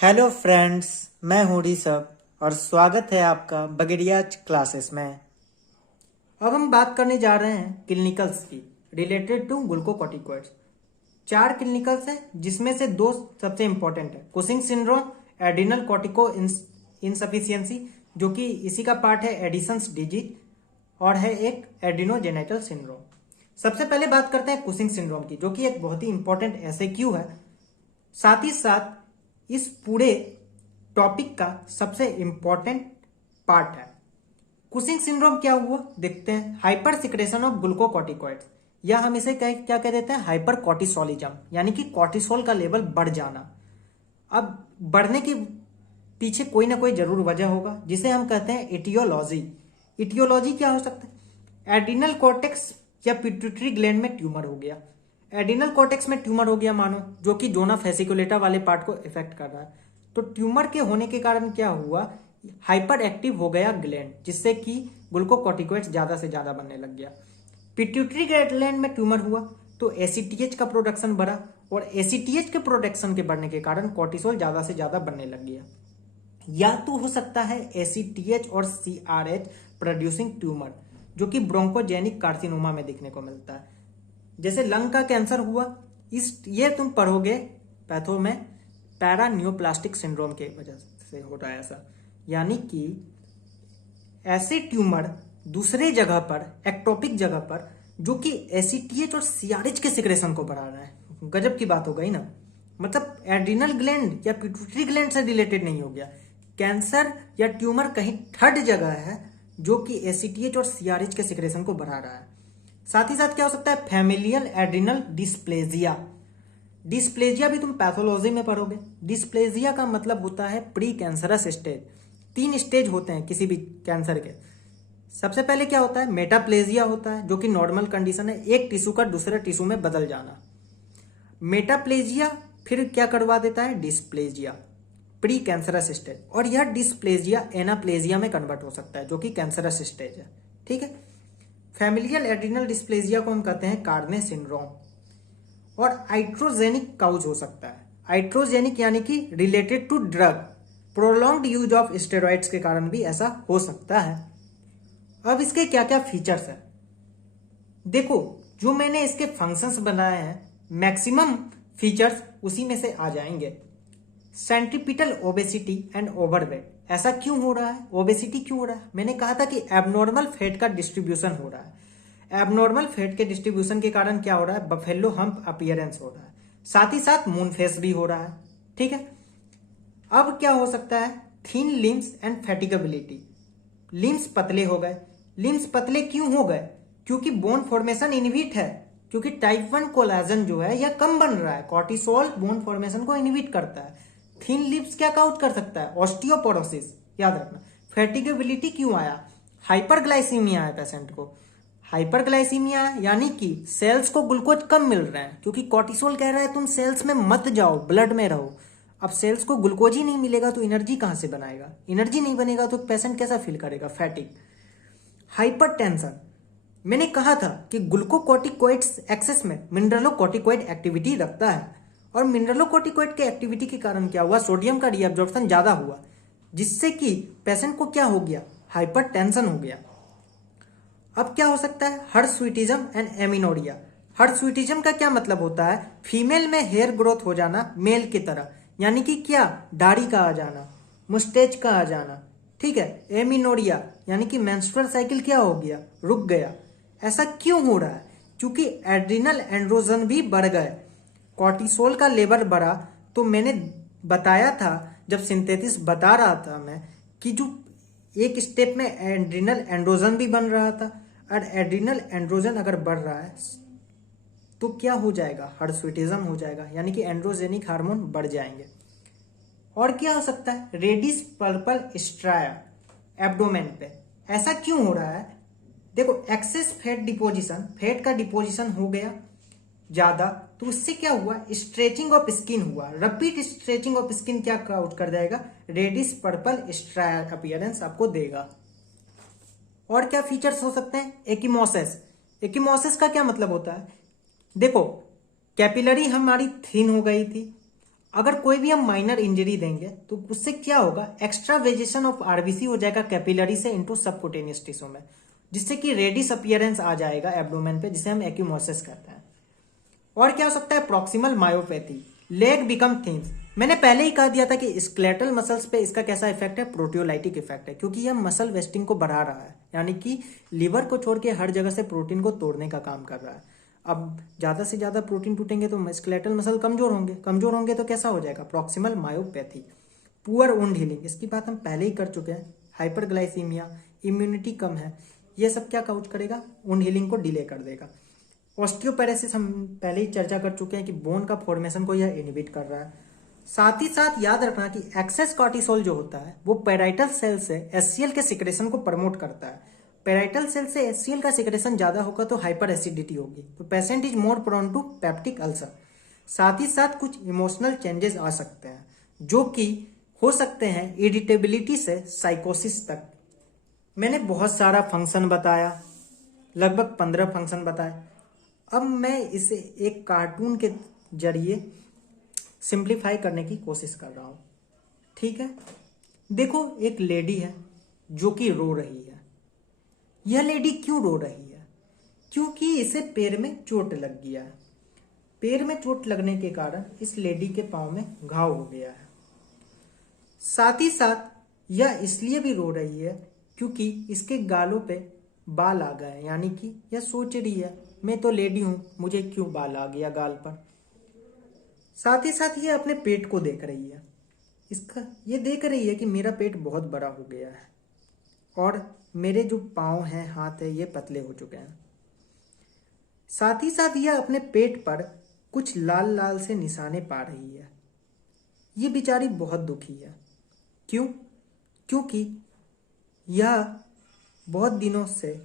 Hello friends, मैं हूँ ऋषभ और स्वागत है आपका बगड़िया क्लासेस में। अब हम बात करने जा रहे हैं क्लिनिकल्स की रिलेटेड टू ग्लूकोकॉर्टिकॉइड्स। 4 क्लिनिकल्स हैं जिसमें से 2 सबसे इंपॉर्टेंट है, Cushing syndrome, adrenal cortico insufficiency जो कि इसी का पार्ट है एडिसन्स डिजीज, और है एक एड्रिनोजेनेटल सिंड्रोम। सबसे पहले बात करते हैं कुशिंग सिंड्रोम की, जो कि एक बहुत ही इंपॉर्टेंट एसएक्यू है, साथ ही साथ इस पूरे टॉपिक का सबसे इंपॉर्टेंट पार्ट है। कुशिंग सिंड्रोम क्या हुआ देखते हैं। हाइपर सिक्रेशन ऑफ ग्लूकोकॉर्टिकॉइड्स, या हम इसे क्या कह देते हैं, हाइपर कॉर्टिसोलिज्म, यानी कि कॉर्टिसोल का लेवल बढ़ जाना। अब बढ़ने के पीछे कोई ना कोई जरूर वजह होगा, जिसे हम कहते हैं इटियोलॉजी। इटियोलॉजी क्या हो सकता है? एड्रिनल कॉर्टेक्स या पिट्यूटरी ग्लैंड में ट्यूमर हो गया। एड्रिनल कॉर्टेक्स में ट्यूमर हो गया मानो, जो कि जोना फेसिकुलेटा वाले पार्ट को इफेक्ट कर रहा है। तो ट्यूमर के होने के कारण क्या हुआ, हाइपर एक्टिव हो गया ग्लैंड, जिससे कि ग्लूकोकॉर्टिकॉइड्स ज्यादा से ज्यादा बनने लग गया। पिट्यूटरी ग्लैंड में ट्यूमर हुआ तो एसीटीएच का प्रोडक्शन बढ़ा, और एसीटीएच के प्रोडक्शन के बढ़ने के कारण कॉर्टिसोल ज्यादा से ज्यादा बनने लग गया। या तो हो सकता है एसीटीएच और सीआरएच प्रोड्यूसिंग ट्यूमर, जो कि ब्रोंकोजेनिक कार्सिनोमा में देखने को मिलता है। जैसे लंग का कैंसर हुआ, ये तुम पढ़ोगे पैथो में, पैरानियोप्लास्टिक सिंड्रोम के वजह से हो रहा है ऐसा। यानी कि ऐसे ट्यूमर दूसरे जगह पर, एक्टोपिक जगह पर, जो कि एसीटीएच और सीआरएच के सिक्रेशन को बढ़ा रहा है। गजब की बात हो गई ना। मतलब एड्रिनल ग्लैंड या पिट्यूटरी ग्लैंड से रिलेटेड नहीं हो गया, कैंसर या ट्यूमर कहीं थर्ड जगह है जो कि एसीटीएच और सीआरएच के सिक्रेशन को बढ़ा रहा है। साथ ही साथ क्या हो सकता है, फैमिलियल एड्रिनल डिस्प्लेजिया। डिस्प्लेजिया भी तुम पैथोलॉजी में पढ़ोगे। डिस्प्लेजिया का मतलब होता है प्री कैंसरस स्टेज। 3 स्टेज होते हैं किसी भी कैंसर के। सबसे पहले क्या होता है, मेटाप्लेजिया होता है, जो कि नॉर्मल कंडीशन है, एक टिश्यू का दूसरे टिश्यू में बदल जाना। मेटाप्लेजिया फिर क्या करवा देता है, डिस्प्लेजिया, प्री कैंसरस स्टेज। और यह डिस्प्लेजिया एनाप्लेजिया में कन्वर्ट हो सकता है, जो कि कैंसरस स्टेज है। ठीक है। फैमिलियल एड्रिनल डिस्प्लेजिया को हम कहते हैं कार्ने सिंड्रोम। और आइट्रोजेनिक काउज हो सकता है। आइट्रोजेनिक यानी कि related to drug, prolonged use of steroids के कारण भी ऐसा हो सकता है। अब इसके क्या क्या फीचर्स हैं देखो, जो मैंने इसके फंक्शंस बनाए हैं, मैक्सिमम फीचर्स उसी में से आ जाएंगे। Centripetal obesity and overweight. ऐसा क्यों हो रहा है, ओबेसिटी क्यों हो रहा है? मैंने कहा था कि एबनॉर्मल फैट का डिस्ट्रीब्यूशन हो रहा है। एबनॉर्मल फैट के डिस्ट्रीब्यूशन के कारण क्या हो रहा है, बफेलो हम्प अपीयरेंस हो रहा है, साथ ही साथ मून फेस भी हो रहा है। ठीक है। अब क्या हो सकता है, थिन लिम्स एंड फैटिगेबिलिटी। लिम्स पतले हो गए। लिम्स पतले क्यों हो गए? क्योंकि बोन फॉर्मेशन इनहिबिट है, क्योंकि टाइप 1 कोलाजन जो है यह कम बन रहा है। कॉर्टिसोल बोन फॉर्मेशन को इनहिबिट करता है। थिन लिप्स क्या काउज कर सकता है, ऑस्टियोपोरोसिस, याद रखना। फैटिगेबिलिटी क्यों आया, हाइपरग्लाइसीमिया है पेशेंट को। हाइपरग्लाइसीमिया यानी कि सेल्स को ग्लूकोज कम मिल रहा है, क्योंकि कॉर्टिसोल कह रहा है तुम सेल्स में मत जाओ, ब्लड में रहो। अब सेल्स को ग्लूकोज ही नहीं मिलेगा तो एनर्जी कहां से बनाएगा? एनर्जी नहीं बनेगा तो पेशेंट कैसा फील करेगा, फैटिग। हाइपरटेंशन, मैंने कहा था कि ग्लूकोकॉर्टिकॉइड्स एक्सेस में मिनरलोकॉर्टिकॉइड एक्टिविटी रखता है, और मिनरलोकॉर्टिकॉइड के एक्टिविटी के कारण क्या हुआ, सोडियम का रीअब्जॉर्प्शन ज्यादा हुआ, जिससे कि पेशेंट को क्या हो गया, हाइपरटेंशन हो गया। अब क्या हो सकता है, हर्सुइटिज्म एंड एमिनोरिया। हर्सुइटिज्म का क्या मतलब होता है, फीमेल में हेयर ग्रोथ हो जाना मेल की तरह, यानी कि क्या, दाढ़ी का आ जाना, मुस्टेच का आ जाना। ठीक है। एमिनोरिया यानी कि मेंस्ट्रुअल साइकिल क्या हो गया, रुक गया। ऐसा क्यों हो रहा है? क्योंकि एड्रिनल एंड्रोजन भी बढ़ गए, कॉर्टिसोल का लेवल बढ़ा। तो मैंने बताया था जब सिंथेसिस बता रहा था मैं, कि जो एक स्टेप में एड्रिनल एंड्रोजन भी बन रहा था, और एड्रिनल एंड्रोजन अगर बढ़ रहा है तो क्या हो जाएगा, हर्सुइटिज्म हो जाएगा, यानी कि एंड्रोजेनिक हार्मोन बढ़ जाएंगे। और क्या हो सकता है, रेडिश पर्पल स्ट्राया एब्डोमेन पे। ऐसा क्यों हो रहा है? देखो, एक्सेस फैट डिपोजिशन, फैट का डिपोजिशन हो गया ज्यादा, तो उससे क्या हुआ, स्ट्रेचिंग ऑफ स्किन हुआ। रैपिड स्ट्रेचिंग ऑफ स्किन क्या आउट कर जाएगा, रेडिश पर्पल स्ट्राया अपीयरेंस आपको देगा। और क्या फीचर्स हो सकते हैं, एकिमोसिस। एकिमोसिस का क्या मतलब होता है, देखो, कैपिलरी हमारी थिन हो गई थी, अगर कोई भी हम माइनर इंजरी देंगे तो उससे क्या होगा, एक्स्ट्रावेजेशन ऑफ आरबीसी हो जाएगा कैपिलरी से इनटू सबक्यूटेनियस टिश्यू में, जिससे कि रेडिश अपीयरेंस आ जाएगा एब्डोमेन पे, जिसे हम एक्यूमोसिस कहते हैं। और क्या हो सकता है, proximal myopathy, leg become thin. मैंने पहले ही कह दिया था कि स्केलेटल मसल्स पे इसका कैसा इफेक्ट है, प्रोटियोलाइटिक इफेक्ट है, क्योंकि यह मसल वेस्टिंग को बढ़ा रहा है, यानी कि लीवर को छोड़ के हर जगह से प्रोटीन को तोड़ने का काम कर रहा है। अब ज्यादा से ज्यादा प्रोटीन टूटेंगे तो स्केलेटल मसल कमजोर होंगे तो कैसा हो जाएगा, proximal myopathy. Poor wound healing, इसकी बात हम पहले ही कर चुके हैं। हाइपरग्लाइसीमिया, इम्यूनिटी कम है, ये सब क्या काउच करेगा, वुंड हीलिंग को डिले कर देगा। ऑस्टियोपेरेसिस हम पहले ही चर्चा कर चुके हैं कि बोन का फॉर्मेशन को यह इनहिबिट कर रहा है। साथ ही साथ याद रखना कि एक्सेस कॉर्टिसोल जो होता है वो पेराइटल सेल से एचसीएल के सिक्रेशन को प्रमोट करता है। पेराइटल सेल से एचसीएल का सिक्रेशन ज्यादा होगा तो हाइपर एसिडिटी होगी, तो patient is more prone to peptic ulcer. साथ ही साथ कुछ इमोशनल चेंजेस आ सकते हैं, जो कि हो सकते हैं इरिटेबिलिटी से साइकोसिस तक। मैंने बहुत सारा फंक्शन बताया, लगभग 15 फंक्शन बताए। अब मैं इसे एक कार्टून के जरिए सिंप्लीफाई करने की कोशिश कर रहा हूं, ठीक है। देखो, एक लेडी है जो कि रो रही है। यह लेडी क्यों रो रही है, क्योंकि इसे पैर में चोट लग गया है। पैर में चोट लगने के कारण इस लेडी के पांव में घाव हो गया है। साथ ही साथ यह इसलिए भी रो रही है क्योंकि इसके गालों पे बाल आ गए, यानी कि यह सोच रही है मैं तो लेडी हूं, मुझे क्यों बाल आ गया गाल पर। साथ ही साथ ये अपने पेट को देख रही है, इसका ये देख रही है कि मेरा पेट बहुत बड़ा हो गया है और मेरे जो पाँव हैं, हाथ है, ये पतले हो चुके हैं। साथ ही साथ यह अपने पेट पर कुछ लाल लाल से निशाने पा रही है। ये बेचारी बहुत दुखी है। क्यों, क्योंकि यह बहुत दिनों से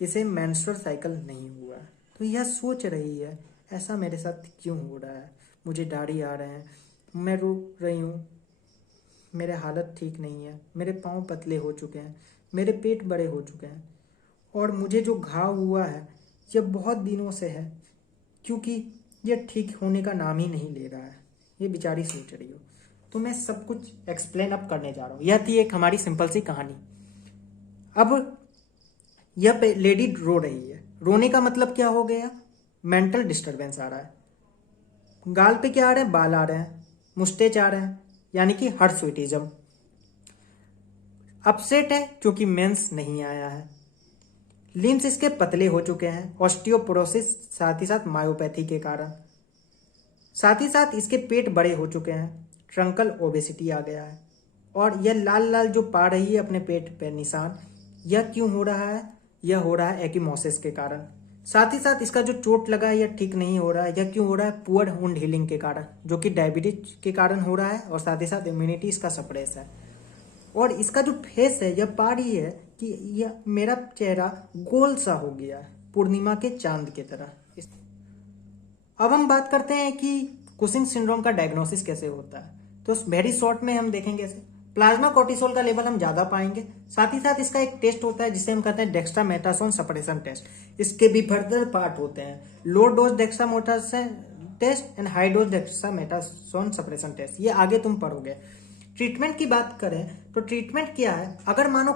इसे मेंस्ट्रुअल साइकिल नहीं हुआ है, तो यह सोच रही है ऐसा मेरे साथ क्यों हो रहा है, मुझे दाढ़ी आ रहे हैं, मैं रो रही हूँ, मेरे हालत ठीक नहीं है, मेरे पाँव पतले हो चुके हैं, मेरे पेट बड़े हो चुके हैं और मुझे जो घाव हुआ है यह बहुत दिनों से है, क्योंकि यह ठीक होने का नाम ही नहीं ले रहा है। ये बेचारी सोच रही हो, तो मैं सब कुछ एक्सप्लेन अब करने जा रहा हूँ। यह थी एक हमारी सिंपल सी कहानी। अब यह लेडी रो रही है, रोने का मतलब क्या हो गया, मेंटल डिस्टरबेंस आ रहा है। गाल पे क्या आ रहे हैं, बाल आ रहे हैं, मुस्टेच आ रहे हैं, यानी कि हर्सुइटिज्म। अपसेट है क्योंकि मेंस नहीं आया है। लिम्स इसके पतले हो चुके हैं, ऑस्टियोपोरोसिस, साथ ही साथ मायोपैथी के कारण। साथ ही साथ इसके पेट बड़े हो चुके हैं, ट्रंकल ओबेसिटी आ गया है। और यह लाल लाल जो पा रही है अपने पेट पे निशान, यह क्यों हो रहा है, यह हो रहा है एक्यूमोसिस के कारण। साथ ही साथ इसका जो चोट लगा है यह ठीक नहीं हो रहा है, यह क्यों हो रहा है, पुअर वुंड हीलिंग के कारण, जो कि डायबिटीज के कारण हो रहा है, और साथ ही साथ इम्यूनिटी इसका सप्रेस है। और इसका जो फेस है, यह पा रही है कि यह मेरा चेहरा गोल सा हो गया है, पूर्णिमा के चांद की तरह। अब हम बात करते हैं कि कुशिन सिंड्रोम का डायग्नोसिस कैसे होता है। तो वेरी शॉर्ट में हम देखेंगे ऐसे, प्लाज्मा कोर्टिसोल का लेवल हम ज्यादा पाएंगे। साथ ही साथ इसका एक टेस्ट होता है जिसे हम कहते हैं डेक्स्ट्रामेटासोन सप्रेशन टेस्ट। इसके भी फर्दर पार्ट होते हैं, low dose dexamethasone test and high dose dexamethasone suppression test, ये आगे तुम पढ़ोगे। ट्रीटमेंट की बात करें तो ट्रीटमेंट क्या है, अगर मानो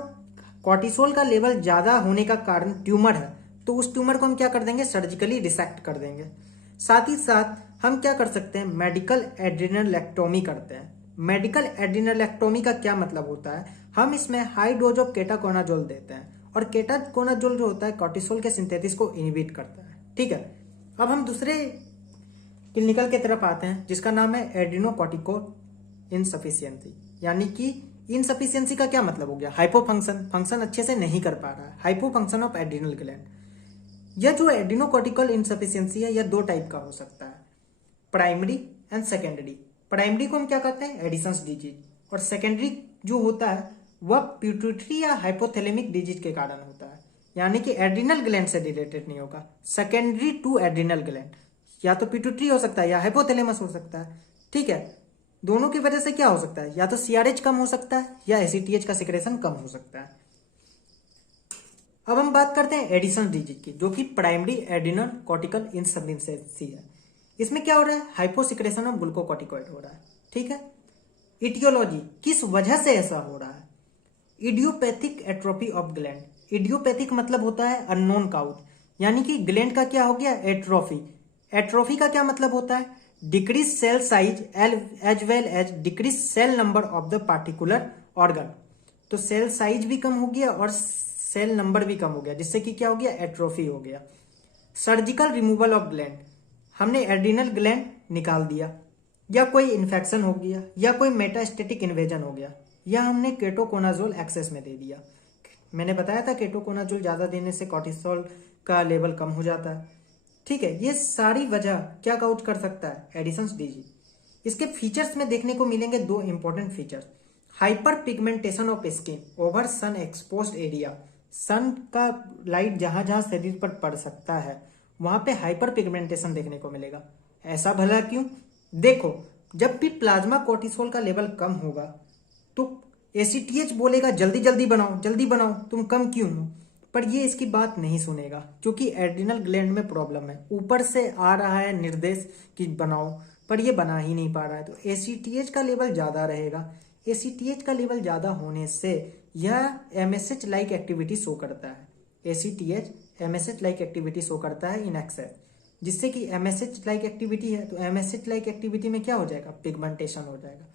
कॉर्टिसोल का लेवल ज्यादा होने का कारण ट्यूमर है तो उस ट्यूमर को हम क्या कर देंगे, सर्जिकली डिसेक्ट कर देंगे। साथ ही साथ हम क्या कर सकते हैं, मेडिकल एड्रेनलेक्टोमी करते हैं। मेडिकल एड्रेनलेक्टोमी का क्या मतलब होता है, हम इसमें हाई डोज ऑफ केटाकोनाजोल देते हैं और केटाकोनाजोल जो होता है कॉर्टिसोल के सिंथेसिस को इनहिबिट करता है, ठीक है। अब हम दूसरे क्लिनिकल की तरफ आते हैं जिसका नाम है एड्रेनोकॉर्टिकोल इनसफिशियंसी, यानी कि इनसफिशियंसी का क्या मतलब हो गया, हाइपोफंक्शन, फंक्शन अच्छे से नहीं कर पा रहा है, हाइपोफंक्शन ऑफ एड्रिनल ग्लैंड। यह जो एड्रेनोकॉर्टिकल इनसफिशियंसी है यह दो टाइप का हो सकता है, प्राइमरी एंड सेकेंडरी। प्राइमरी को हम क्या कहते हैं, एडिसन्स डिजीज, और सेकेंडरी जो होता है वह पिट्यूटरी या हाइपोथैलेमिक डिजीज के कारण होता है, यानी कि एड्रिनल ग्लैंड से रिलेटेड नहीं होगा। सेकेंडरी टू एड्रिनल ग्लैंड, या तो पिट्यूटरी हो सकता है या हाइपोथैलेमस हो सकता है, ठीक है। दोनों की वजह से क्या हो सकता है, या तो सीआरएच कम हो सकता है या एसीटीएच का सिक्रेशन कम हो सकता है। अब हम बात करते हैं एडिशन डिजीज की, जो कि प्राइमरी एड्रिनल कॉर्टिकल इनसफिशियंसी है। इसमें क्या हो रहा है, हाइपोसिक्रेशन ऑफ ग्लूकोकॉर्टिकॉइड हो रहा है। ठीक है, इटियोलॉजी, किस वजह से ऐसा हो रहा है। Idiopathic atrophy of gland, idiopathic मतलब होता है अननोन काउज, यानी कि ग्लैंड का क्या हो गया, एट्रोफी। एट्रोफी का क्या मतलब होता है, decrease cell size as well as decrease cell number of the particular organ. तो सेल साइज भी कम हो गया और सेल नंबर भी कम हो गया, जिससे कि क्या हो गया, एट्रोफी हो गया। सर्जिकल रिमूवल ऑफ ग्लैंड, हमने एड्रिनल ग्लैंड निकाल दिया, या कोई इन्फेक्शन हो गया, या कोई मेटास्टेटिक इन्वेजन हो गया, या हमने केटोकोनाजोल एक्सेस में दे दिया। मैंने बताया था केटोकोनाजोल ज्यादा देने से कॉर्टिसोल का लेवल कम हो जाता है। ठीक है, ये सारी वजह क्या काउच कर सकता है, एडिसन्स डिजीज। इसके फीचर्स में देखने को मिलेंगे दो important features, hyper pigmentation of skin over sun exposed area, sun का लाइट जहां जहां शरीर पर पड़ सकता है वहां पे हाइपर पिगमेंटेशन देखने को मिलेगा। ऐसा भला क्यों, देखो जब भी प्लाज्मा कोर्टिसोल का लेवल कम होगा तो एसीटीएच बोलेगा जल्दी जल्दी बनाओ, जल्दी बनाओ, तुम कम क्यों हो, पर ये इसकी बात नहीं सुनेगा, क्योंकि एड्रिनल ग्लैंड में प्रॉब्लम है। ऊपर से आ रहा है निर्देश कि बनाओ, पर ये बना ही नहीं पा रहा है, तो एसीटीएच का लेवल ज्यादा रहेगा। एसीटीएच का लेवल ज्यादा होने से यह एमएसएच लाइक एक्टिविटी शो करता है, ACTH MSH like activity show करता है इन एक्सेस, जिससे कि एमएसएच लाइक एक्टिविटी है, तो एमएसएच लाइक एक्टिविटी में क्या हो जाएगा, पिगमेंटेशन हो जाएगा,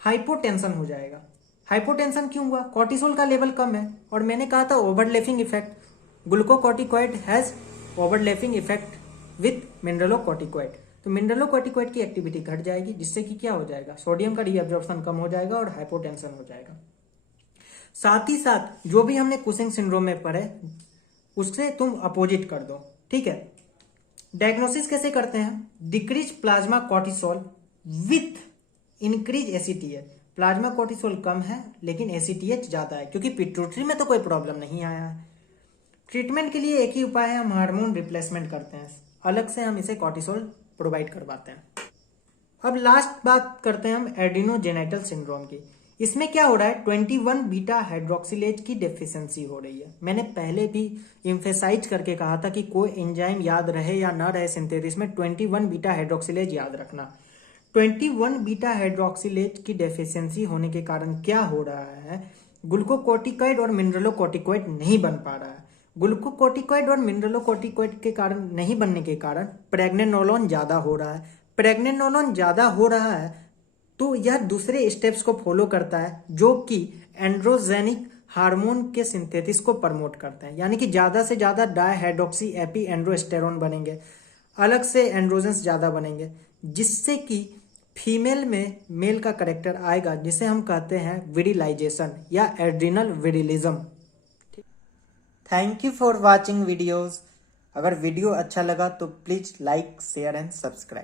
हाइपोटेंशन हो जाएगा। हाइपोटेंशन क्यों हुआ, कॉर्टिसोल का लेवल कम है, और मैंने कहा था overlapping effect, glucocorticoid has overlapping effect with mineralocorticoid, तो मिनरलोकॉर्टिकॉइड की एक्टिविटी घट जाएगी, जिससे कि क्या हो जाएगा, सोडियम का रीअब्जॉर्प्शन कम हो जाएगा और हाइपोटेंशन हो जाएगा। साथ ही साथ जो भी हमने कुशिंग सिंड्रोम में पढ़े उससे तुम अपोजिट कर दो। ठीक है, डायग्नोसिस कैसे करते हैं, decrease plasma cortisol with increase ACTH, plasma cortisol कम है लेकिन एसीटीएच ज्यादा है, क्योंकि पिट्यूटरी में तो कोई प्रॉब्लम नहीं आया है। ट्रीटमेंट के लिए एक ही उपाय है, हम हार्मोन रिप्लेसमेंट करते हैं, अलग से हम इसे कॉर्टिसोल प्रोवाइड करवाते हैं। अब लास्ट बात करते हैं हम एड्रिनोजेनिटल सिंड्रोम की। इसमें क्या हो रहा है, 21 बीटा हाइड्रोक्सिलेज की डेफिशिएंसी हो रही है। मैंने पहले भी इम्फेसाइज करके कहा था कि कोई एंजाइम याद रहे या ना रहे सिंथेसिस में 21 बीटा हाइड्रोक्सिलेज याद रखना। 21 बीटा हाइड्रोक्सिलेज की डेफिशिएंसी होने के कारण क्या हो रहा है, ग्लूकोकॉर्टिकॉइड और मिनरलोकॉर्टिकॉइड नहीं बन पा रहा है। ग्लूकोकॉर्टिकॉइड और मिनरलोकॉर्टिकॉइड के कारण नहीं बनने के कारण प्रेग्नेनोलोन ज्यादा हो रहा है। प्रेग्नेनोलोन ज्यादा हो रहा है तो यह दूसरे स्टेप्स को फॉलो करता है जो कि एंड्रोजेनिक हार्मोन के सिंथेसिस को प्रमोट करते हैं, यानी कि ज्यादा से ज्यादा डायहाइड्रोक्सी एपी एंड्रोस्टेरोन बनेंगे, अलग से एंड्रोजेंस ज्यादा बनेंगे, जिससे कि फीमेल में मेल का करेक्टर आएगा, जिसे हम कहते हैं विरिलाइजेशन या adrenal virilism. Thank you for watching videos. अगर वीडियो अच्छा लगा तो please like share and subscribe.